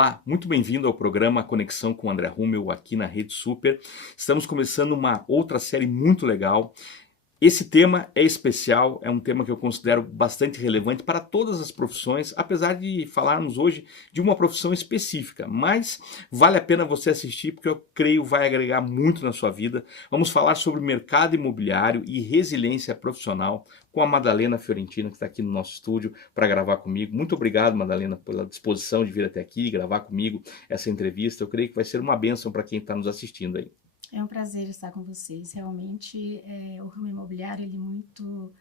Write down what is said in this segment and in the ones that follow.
Olá, muito bem-vindo ao programa Conexão com André Rummel aqui na Rede Super. Estamos começando uma outra série muito legal. Esse tema é especial, é um tema que eu considero bastante relevante para todas as profissões, apesar de falarmos hoje de uma profissão específica, mas vale a pena você assistir porque eu creio vai agregar muito na sua vida. Vamos falar sobre mercado imobiliário e resiliência profissional com a Madalena Fiorentino, que está aqui no nosso estúdio para gravar comigo. Muito obrigado, Madalena, pela disposição de vir até aqui e gravar comigo essa entrevista. Eu creio que vai ser uma bênção para quem está nos assistindo aí. É um prazer estar com vocês. Realmente, o ramo imobiliário ele é muito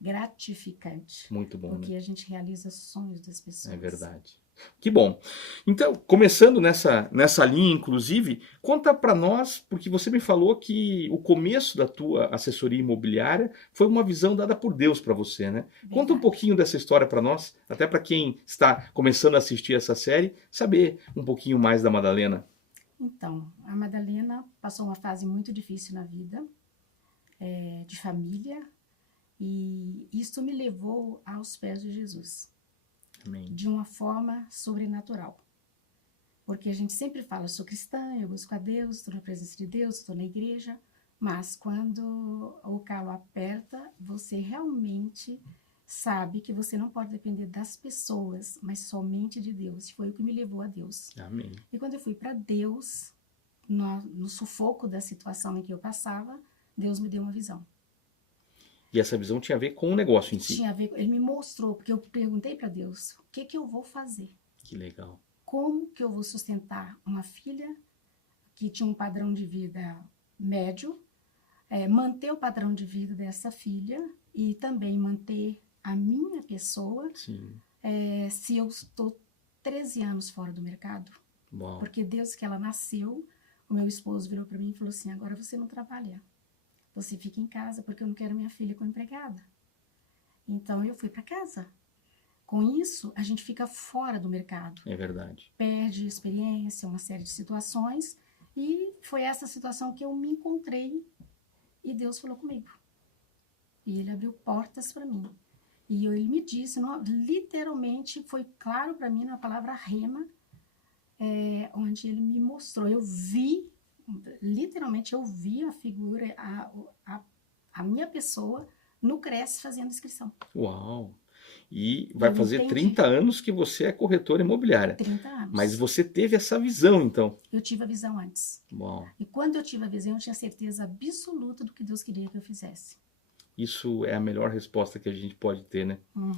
gratificante. Muito bom, porque né? a gente realiza sonhos das pessoas. É verdade. Que bom. Então, começando nessa linha, inclusive, conta para nós, porque você me falou que o começo da tua assessoria imobiliária foi uma visão dada por Deus para você, né? Conta um Verdade. pouquinho dessa história para nós, até para quem está começando a assistir essa série, saber um pouquinho mais da Madalena. Então, a Madalena passou uma fase muito difícil na vida, de família, e isso me levou aos pés de Jesus, Amém. de uma forma sobrenatural. Porque a gente sempre fala, eu sou cristã, eu busco a Deus, estou na presença de Deus, estou na igreja, mas quando o calo aperta, você realmente sabe que você não pode depender das pessoas, mas somente de Deus. Foi o que me levou a Deus. Amém. E quando eu fui para Deus, no sufoco da situação em que eu passava, Deus me deu uma visão. E essa visão tinha a ver com o negócio em si. Tinha a ver, ele me mostrou, porque eu perguntei para Deus, o que eu vou fazer? Que legal. Como que eu vou sustentar uma filha que tinha um padrão de vida médio, manter o padrão de vida dessa filha e também manter a minha pessoa, Sim. se eu estou 13 anos fora do mercado. Uau. Porque desde que ela nasceu, o meu esposo virou para mim e falou assim, agora você não trabalha, você fica em casa porque eu não quero minha filha como empregada. Então eu fui para casa. Com isso, a gente fica fora do mercado. É verdade. Perde experiência, uma série de situações. E foi essa situação que eu me encontrei e Deus falou comigo. E Ele abriu portas para mim. E Ele me disse, literalmente foi claro para mim na palavra rema, onde Ele me mostrou. Eu vi, literalmente eu vi a figura, a minha pessoa no Cresce fazendo inscrição. Uau! E vai Eu fazer entendi. 30 anos que você é corretora imobiliária. 30 anos. Mas você teve essa visão, então. Eu tive a visão antes. Uau. E quando eu tive a visão, eu tinha certeza absoluta do que Deus queria que eu fizesse. Isso é a melhor resposta que a gente pode ter, né? Uhum.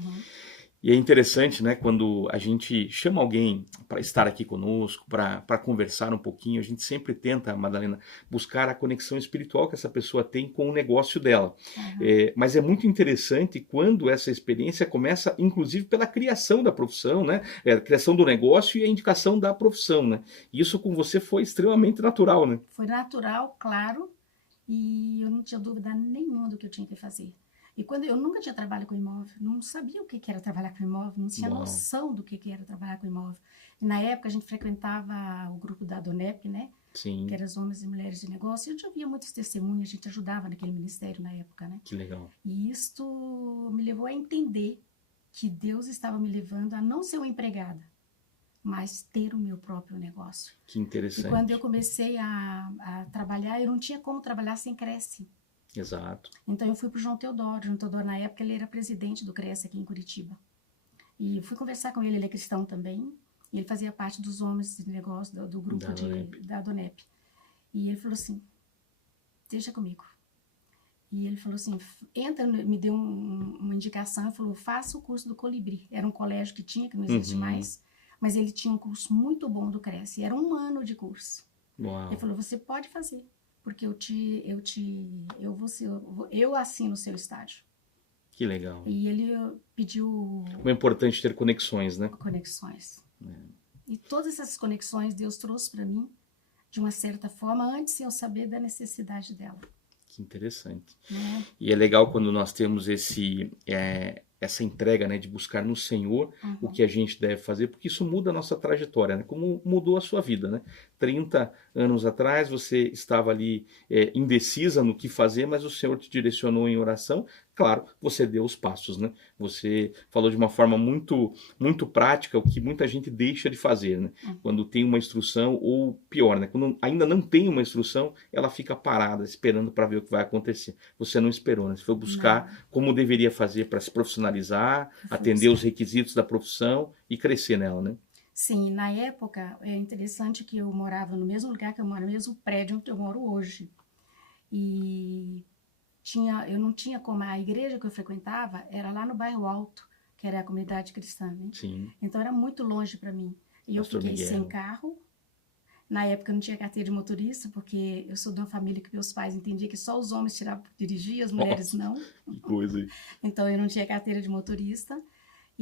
E é interessante, né, quando a gente chama alguém para estar aqui conosco, para conversar um pouquinho, a gente sempre tenta, Madalena, buscar a conexão espiritual que essa pessoa tem com o negócio dela. Uhum. Mas é muito interessante quando essa experiência começa, inclusive, pela criação da profissão, né? A criação do negócio e a indicação da profissão, né? E isso com você foi extremamente natural, né? Foi natural, claro, e eu não tinha dúvida nenhuma do que eu tinha que fazer. E quando eu nunca tinha trabalhado com imóvel, não sabia o que era trabalhar com imóvel, não tinha Uau. noção do que era trabalhar com imóvel. E na época a gente frequentava o grupo da DONEP, né? Sim. Que era os homens e mulheres de negócio, e eu já via muitos testemunhos, a gente ajudava naquele ministério na época, né? Que legal. E isto me levou a entender que Deus estava me levando a não ser uma empregada, mas ter o meu próprio negócio. Que interessante. E quando eu comecei a trabalhar, eu não tinha como trabalhar sem Cresce. Exato. Então eu fui para o João Teodoro. João Teodoro, na época, ele era presidente do Cresce aqui em Curitiba. E eu fui conversar com ele, ele é cristão também. E ele fazia parte dos homens de negócio do grupo da DONEP. E ele falou assim, deixa comigo. E ele falou assim, entra, me deu uma indicação, ele falou, faça o curso do Colibri. Era um colégio que tinha, que não existe mais, mas ele tinha um curso muito bom do Cresce. Era 1 ano de curso. Uau. Ele falou, você pode fazer, porque eu assino o seu estágio. Que legal. E ele pediu... É importante ter conexões, né? Conexões. E todas essas conexões Deus trouxe para mim, de uma certa forma, antes de eu saber da necessidade dela. Que interessante. Né? E é legal quando nós temos essa entrega, né, de buscar no Senhor o que a gente deve fazer, porque isso muda a nossa trajetória, né? Como mudou a sua vida, né? 30 anos atrás você estava ali indecisa no que fazer, mas o Senhor te direcionou em oração, Claro, você deu os passos, né? Você falou de uma forma muito, muito prática o que muita gente deixa de fazer, né? Quando tem uma instrução, ou pior, né? Quando ainda não tem uma instrução, ela fica parada, esperando para ver o que vai acontecer. Você não esperou, né? Você foi buscar como deveria fazer para se profissionalizar, atender os requisitos da profissão e crescer nela, né? Sim, na época, é interessante que eu morava no mesmo lugar que eu moro, no mesmo prédio onde eu moro hoje. E eu não tinha como, a igreja que eu frequentava era lá no bairro Alto, que era a comunidade cristã, né? Sim. Então era muito longe para mim. E eu Pastor fiquei Miguel. sem carro. Na época eu não tinha carteira de motorista, porque eu sou de uma família que meus pais entendiam que só os homens tiravam para dirigir, as mulheres Nossa, não. que coisa aí. Então eu não tinha carteira de motorista.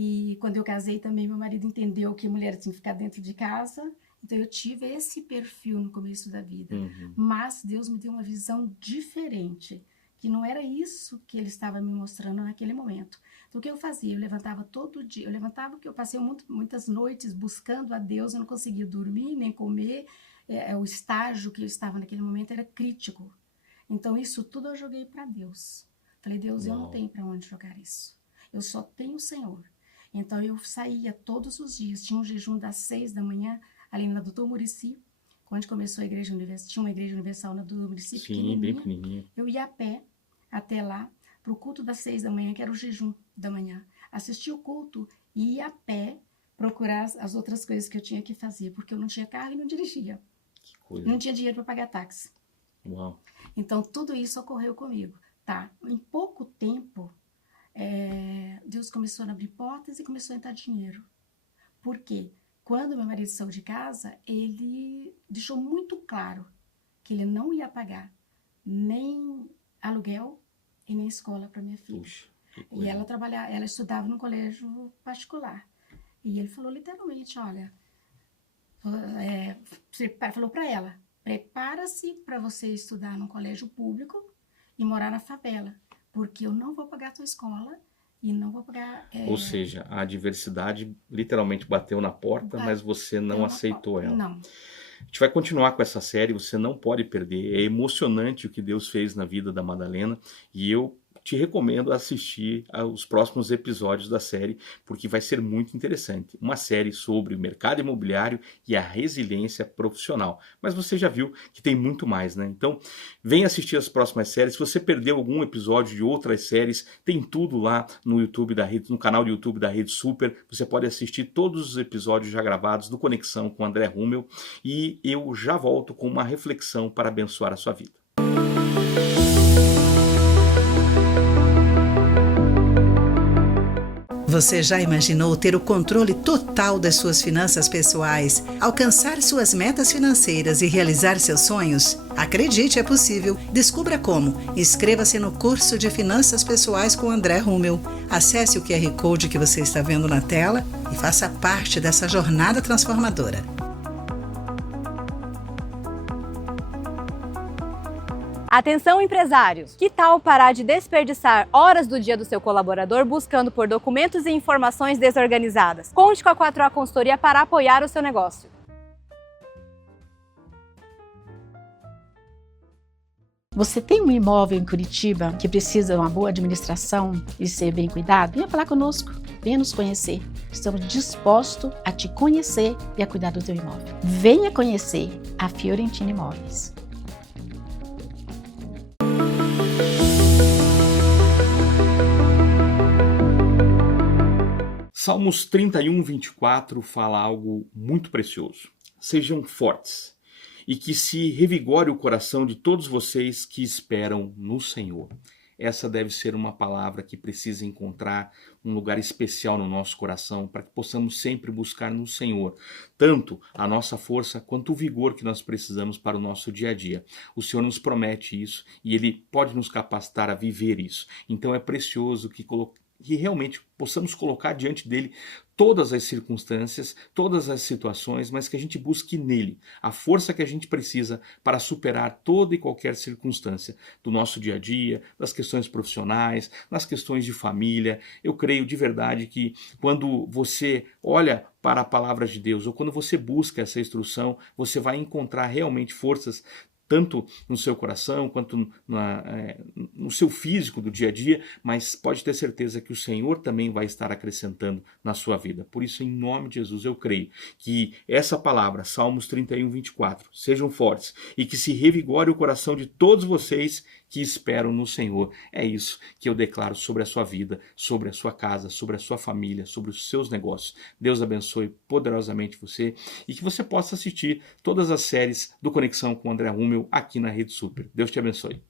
E quando eu casei também, meu marido entendeu que a mulher tinha que ficar dentro de casa. Então eu tive esse perfil no começo da vida. Mas Deus me deu uma visão diferente, que não era isso que ele estava me mostrando naquele momento. Então o que eu fazia? Eu levantava todo dia, porque eu passei muitas noites buscando a Deus, eu não conseguia dormir nem comer. O estágio que eu estava naquele momento era crítico. Então isso tudo eu joguei para Deus. Falei, Deus, eu não tenho para onde jogar isso. Eu só tenho o Senhor. Então eu saía todos os dias, tinha um jejum das 6 da manhã, ali na Doutor Muricy, quando começou a igreja universal, tinha uma igreja universal na Doutor Muricy, Sim, bem pequenininha. Eu ia a pé até lá, para o culto das 6 da manhã, que era o jejum da manhã. Assistia o culto e ia a pé procurar as outras coisas que eu tinha que fazer, porque eu não tinha carro e não dirigia. Que coisa. Não tinha dinheiro para pagar táxi. Uau. Então tudo isso ocorreu comigo. Tá, em pouco tempo, Deus começou a abrir portas e começou a entrar dinheiro. Por quê? Quando meu marido saiu de casa, ele deixou muito claro que ele não ia pagar nem aluguel e nem escola para minha filha. Puxa, que coisa. E ela estudava num colégio particular. E ele falou literalmente, olha, falou para ela, prepara-se para você estudar num colégio público e morar na favela, porque eu não vou pagar a tua escola e não vou pagar... Ou seja, a adversidade literalmente bateu na porta, mas você não aceitou ela. Não. A gente vai continuar com essa série, você não pode perder. É emocionante o que Deus fez na vida da Madalena e eu te recomendo assistir aos próximos episódios da série, porque vai ser muito interessante. Uma série sobre o mercado imobiliário e a resiliência profissional. Mas você já viu que tem muito mais, né? Então, vem assistir as próximas séries. Se você perdeu algum episódio de outras séries, tem tudo lá no YouTube da Rede, no canal do YouTube da Rede Super. Você pode assistir todos os episódios já gravados do Conexão com André Rummel e eu já volto com uma reflexão para abençoar a sua vida. Você já imaginou ter o controle total das suas finanças pessoais, alcançar suas metas financeiras e realizar seus sonhos? Acredite, é possível. Descubra como. Inscreva-se no curso de Finanças Pessoais com André Rummel. Acesse o QR Code que você está vendo na tela e faça parte dessa jornada transformadora. Atenção, empresários! Que tal parar de desperdiçar horas do dia do seu colaborador buscando por documentos e informações desorganizadas? Conte com a 4A Consultoria para apoiar o seu negócio. Você tem um imóvel em Curitiba que precisa de uma boa administração e ser bem cuidado? Venha falar conosco, venha nos conhecer. Estamos dispostos a te conhecer e a cuidar do teu imóvel. Venha conhecer a Fiorentina Imóveis. Salmos 31, 24 fala algo muito precioso. Sejam fortes e que se revigore o coração de todos vocês que esperam no Senhor. Essa deve ser uma palavra que precisa encontrar um lugar especial no nosso coração para que possamos sempre buscar no Senhor tanto a nossa força quanto o vigor que nós precisamos para o nosso dia a dia. O Senhor nos promete isso e Ele pode nos capacitar a viver isso. Então é precioso que realmente possamos colocar diante dele todas as circunstâncias, todas as situações, mas que a gente busque nele a força que a gente precisa para superar toda e qualquer circunstância do nosso dia a dia, das questões profissionais, nas questões de família. Eu creio de verdade que quando você olha para a palavra de Deus ou quando você busca essa instrução, você vai encontrar realmente forças tanto no seu coração quanto no seu físico do dia a dia, mas pode ter certeza que o Senhor também vai estar acrescentando na sua vida. Por isso, em nome de Jesus, eu creio que essa palavra, Salmos 31, 24, sejam fortes e que se revigore o coração de todos vocês que esperam no Senhor. É isso que eu declaro sobre a sua vida, sobre a sua casa, sobre a sua família, sobre os seus negócios. Deus abençoe poderosamente você e que você possa assistir todas as séries do Conexão com André Rummel aqui na Rede Super. Deus te abençoe.